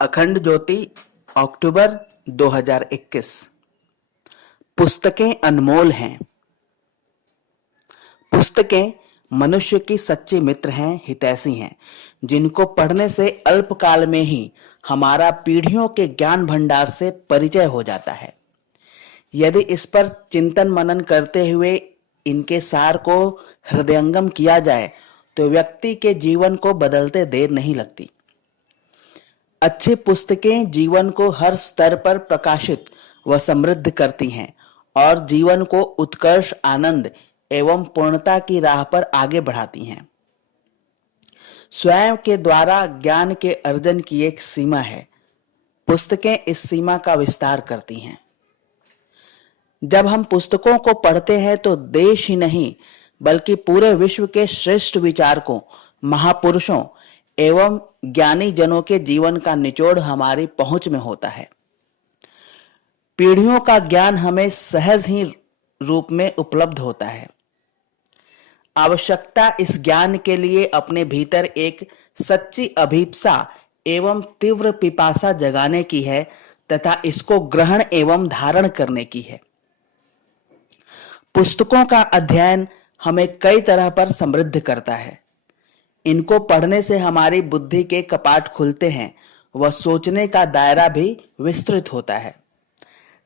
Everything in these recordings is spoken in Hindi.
अखंड ज्योति, अक्टूबर 2021। पुस्तकें अनमोल हैं। पुस्तकें मनुष्य की सच्ची मित्र हैं, हितैषी हैं, जिनको पढ़ने से अल्पकाल में ही हमारा पीढ़ियों के ज्ञान भंडार से परिचय हो जाता है। यदि इस पर चिंतन मनन करते हुए इनके सार को हृदयंगम किया जाए तो व्यक्ति के जीवन को बदलते देर नहीं लगती। अच्छी पुस्तकें जीवन को हर स्तर पर प्रकाशित व समृद्ध करती हैं और जीवन को उत्कर्ष, आनंद एवं पूर्णता की राह पर आगे बढ़ाती हैं। स्वयं के द्वारा ज्ञान के अर्जन की एक सीमा है। पुस्तकें इस सीमा का विस्तार करती हैं। जब हम पुस्तकों को पढ़ते हैं तो देश ही नहीं बल्कि पूरे विश्व के श्रेष्ठ विचारकों, महापुरुषों एवं ज्ञानी जनों के जीवन का निचोड़ हमारी पहुंच में होता है। पीढ़ियों का ज्ञान हमें सहज ही रूप में उपलब्ध होता है। आवश्यकता इस ज्ञान के लिए अपने भीतर एक सच्ची अभिप्सा एवं तीव्र पिपासा जगाने की है तथा इसको ग्रहण एवं धारण करने की है। पुस्तकों का अध्ययन हमें कई तरह पर समृद्ध करता है। इनको पढ़ने से हमारी बुद्धि के कपाट खुलते हैं व सोचने का दायरा भी विस्तृत होता है।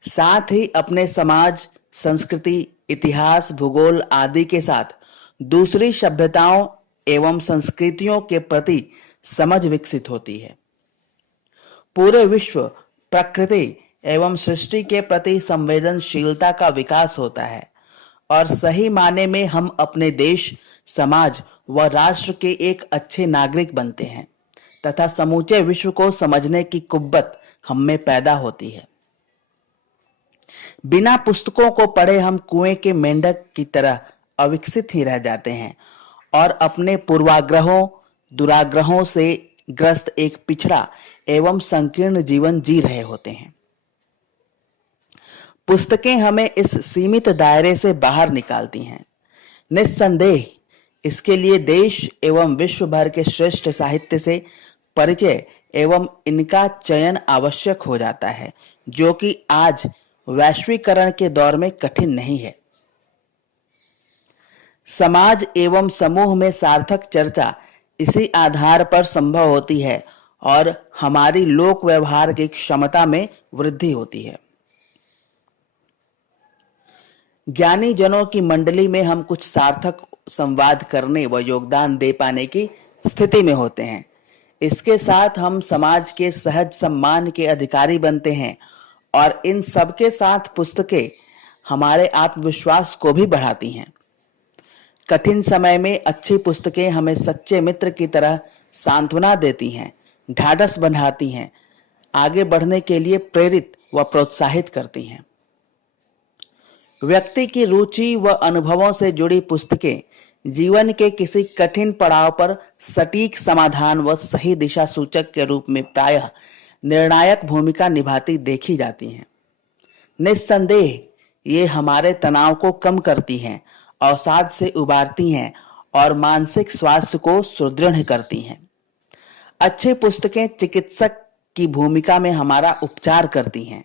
साथ ही अपने समाज, संस्कृति, इतिहास, भूगोल आदि के साथ दूसरी सभ्यताओं एवं संस्कृतियों के प्रति समझ विकसित होती है। पूरे विश्व, प्रकृति एवं सृष्टि के प्रति संवेदनशीलता का विकास होता है और सही माने में हम अपने देश, समाज व राष्ट्र के एक अच्छे नागरिक बनते हैं तथा समूचे विश्व को समझने की कुव्वत हम में पैदा होती है। बिना पुस्तकों को पढ़े हम कुएं के मेंढक की तरह अविकसित ही रह जाते हैं और अपने पूर्वाग्रहों, दुराग्रहों से ग्रस्त एक पिछड़ा एवं संकीर्ण जीवन जी रहे होते हैं। पुस्तकें हमें इस सीमित दायरे से बाहर निकालती हैं। निस्संदेह इसके लिए देश एवं विश्व भर के श्रेष्ठ साहित्य से परिचय एवं इनका चयन आवश्यक हो जाता है, जो कि आज वैश्वीकरण के दौर में कठिन नहीं है। समाज एवं समूह में सार्थक चर्चा इसी आधार पर संभव होती है और हमारी लोक व्यवहार की क्षमता में वृद्धि होती है। ज्ञानी जनों की मंडली में हम कुछ सार्थक संवाद करने व योगदान दे पाने की स्थिति में होते हैं। इसके साथ हम समाज के सहज सम्मान के अधिकारी बनते हैं और इन सबके साथ पुस्तकें हमारे आत्मविश्वास को भी बढ़ाती हैं। कठिन समय में अच्छी पुस्तकें हमें सच्चे मित्र की तरह सांत्वना देती हैं, ढाढ़स बढ़ाती हैं, आगे बढ़ने के लिए प्रेरित व प्रोत्साहित करती हैं। व्यक्ति की रुचि व अनुभवों से जुड़ी पुस्तकें जीवन के किसी कठिन पड़ाव पर सटीक समाधान व सही दिशा सूचक के रूप में प्रायः निर्णायक भूमिका निभाती देखी जाती हैं। निस्संदेह ये हमारे तनाव को कम करती हैं, अवसाद से उबारती हैं और मानसिक स्वास्थ्य को सुदृढ़ करती हैं। अच्छी पुस्तकें चिकित्सक की भूमिका में हमारा उपचार करती हैं।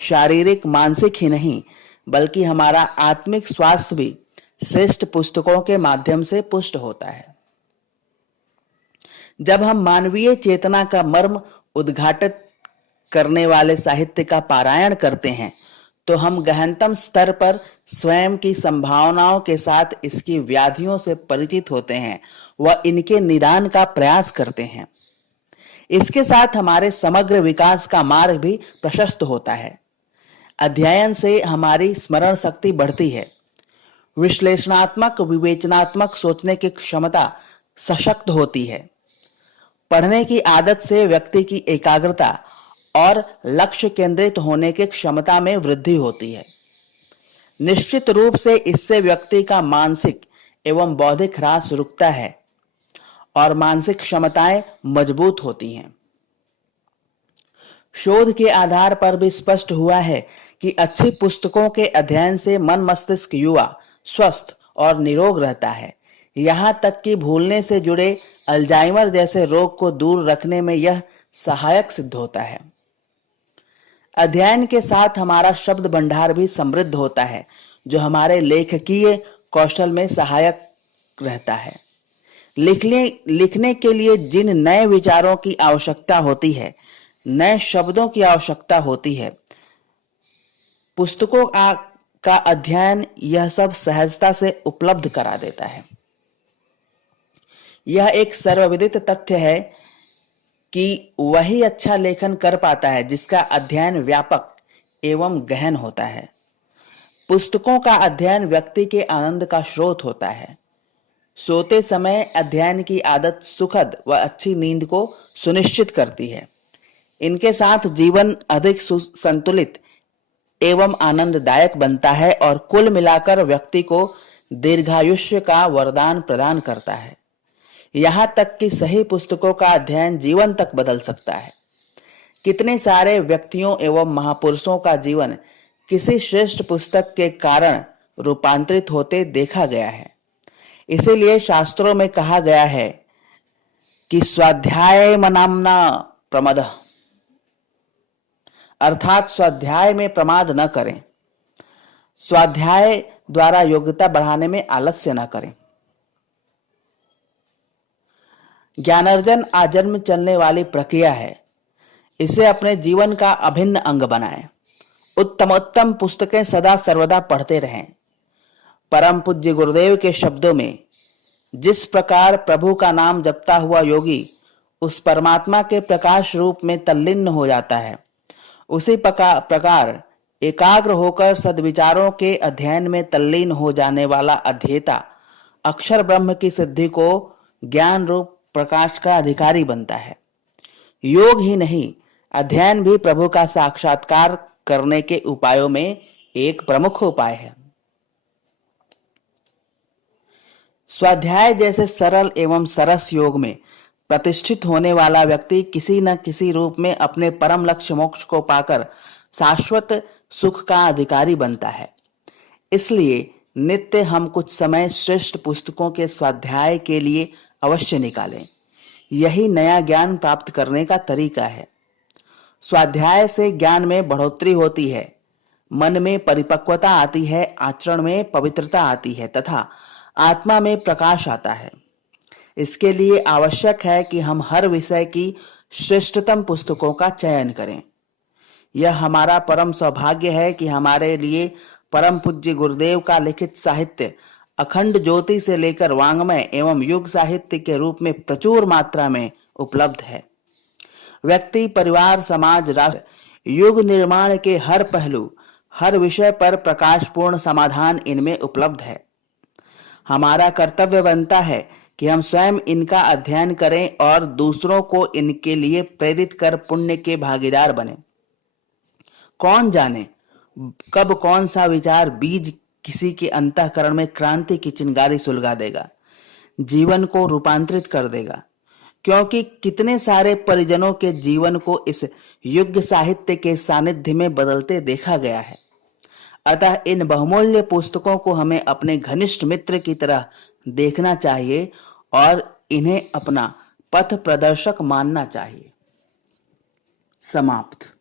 शारीरिक, मानसिक ही नहीं बल्कि हमारा आत्मिक स्वास्थ्य भी श्रेष्ठ पुस्तकों के माध्यम से पुष्ट होता है। जब हम मानवीय चेतना का मर्म उद्घाटित करने वाले साहित्य का पारायण करते हैं तो हम गहनतम स्तर पर स्वयं की संभावनाओं के साथ इसकी व्याधियों से परिचित होते हैं व इनके निदान का प्रयास करते हैं। इसके साथ हमारे समग्र विकास का मार्ग भी प्रशस्त होता है। अध्ययन से हमारी स्मरण शक्ति बढ़ती है, विश्लेषणात्मक, विवेचनात्मक सोचने की क्षमता सशक्त होती है। पढ़ने की आदत से व्यक्ति की एकाग्रता और लक्ष्य केंद्रित होने की क्षमता में वृद्धि होती है। निश्चित रूप से इससे व्यक्ति का मानसिक एवं बौद्धिक ह्रास रुकता है और मानसिक क्षमताएं मजबूत होती हैं। शोध के आधार पर भी स्पष्ट हुआ है कि अच्छी पुस्तकों के अध्ययन से मन मस्तिष्क युवा, स्वस्थ और निरोग रहता है। यहाँ तक कि भूलने से जुड़े अल्जाइमर जैसे रोग को दूर रखने में यह सहायक सिद्ध होता है। अध्ययन के साथ हमारा शब्द भंडार भी समृद्ध होता है, जो हमारे लेखकीय कौशल में सहायक रहता है। लिखने के लिए जिन नए विचारों की आवश्यकता होती है, नए शब्दों की आवश्यकता होती है, पुस्तकों का अध्ययन यह सब सहजता से उपलब्ध करा देता है। यह एक सर्वविदित तथ्य है कि वही अच्छा लेखन कर पाता है जिसका अध्ययन व्यापक एवं गहन होता है। पुस्तकों का अध्ययन व्यक्ति के आनंद का स्रोत होता है। सोते समय अध्ययन की आदत सुखद व अच्छी नींद को सुनिश्चित करती है। इनके साथ जीवन अधिक संतुलित एवं आनंददायक बनता है और कुल मिलाकर व्यक्ति को दीर्घायुष्य का वरदान प्रदान करता है। यहाँ तक कि सही पुस्तकों का अध्ययन जीवन तक बदल सकता है। कितने सारे व्यक्तियों एवं महापुरुषों का जीवन किसी श्रेष्ठ पुस्तक के कारण रूपांतरित होते देखा गया है। इसीलिए शास्त्रों में कहा गया है कि स्वाध्याय मनाम्ना प्रमदः, अर्थात स्वाध्याय में प्रमाद न करें। स्वाध्याय द्वारा योग्यता बढ़ाने में आलस्य न करें। ज्ञानार्जन आजन्म चलने वाली प्रक्रिया है। इसे अपने जीवन का अभिन्न अंग बनाएं। उत्तमोत्तम पुस्तकें सदा सर्वदा पढ़ते रहें। परम पूज्य गुरुदेव के शब्दों में, जिस प्रकार प्रभु का नाम जपता हुआ योगी उस परमात्मा के प्रकाश रूप में तल्लीन हो जाता है, उसी प्रकार एकाग्र होकर सद्विचारों के अध्ययन में तल्लीन हो जाने वाला अध्येता अक्षर ब्रह्म की सिद्धि को ज्ञान रूप प्रकाश का अधिकारी बनता है। योग ही नहीं, अध्ययन भी प्रभु का साक्षात्कार करने के उपायों में एक प्रमुख उपाय है। स्वाध्याय जैसे सरल एवं सरस योग में प्रतिष्ठित होने वाला व्यक्ति किसी न किसी रूप में अपने परम लक्ष्य मोक्ष को पाकर शाश्वत सुख का अधिकारी बनता है। इसलिए नित्य हम कुछ समय श्रेष्ठ पुस्तकों के स्वाध्याय के लिए अवश्य निकालें। यही नया ज्ञान प्राप्त करने का तरीका है। स्वाध्याय से ज्ञान में बढ़ोतरी होती है, मन में परिपक्वता आती है, आचरण में पवित्रता आती है तथा आत्मा में प्रकाश आता है। इसके लिए आवश्यक है कि हम हर विषय की श्रेष्ठतम पुस्तकों का चयन करें। यह हमारा परम सौभाग्य है कि हमारे लिए परम पूज्य गुरुदेव का लिखित साहित्य अखंड ज्योति से लेकर वांग्मय एवं युग साहित्य के रूप में प्रचुर मात्रा में उपलब्ध है। व्यक्ति, परिवार, समाज, राष्ट्र, युग निर्माण के हर पहलू, हर विषय पर प्रकाशपूर्ण समाधान इनमें उपलब्ध है। हमारा कर्तव्य बनता है कि हम स्वयं इनका अध्ययन करें और दूसरों को इनके लिए प्रेरित कर पुण्य के भागीदार बने। कौन जाने कब कौन सा विचार बीज किसी के अंतःकरण में क्रांति की चिंगारी सुलगा देगा, जीवन को रूपांतरित कर देगा। क्योंकि कितने सारे परिजनों के जीवन को इस युग साहित्य के सानिध्य में बदलते देखा गया है। अतः इन बहुमूल्य पुस्तकों को हमें अपने घनिष्ठ मित्र की तरह देखना चाहिए और इन्हें अपना पथ प्रदर्शक मानना चाहिए। समाप्त।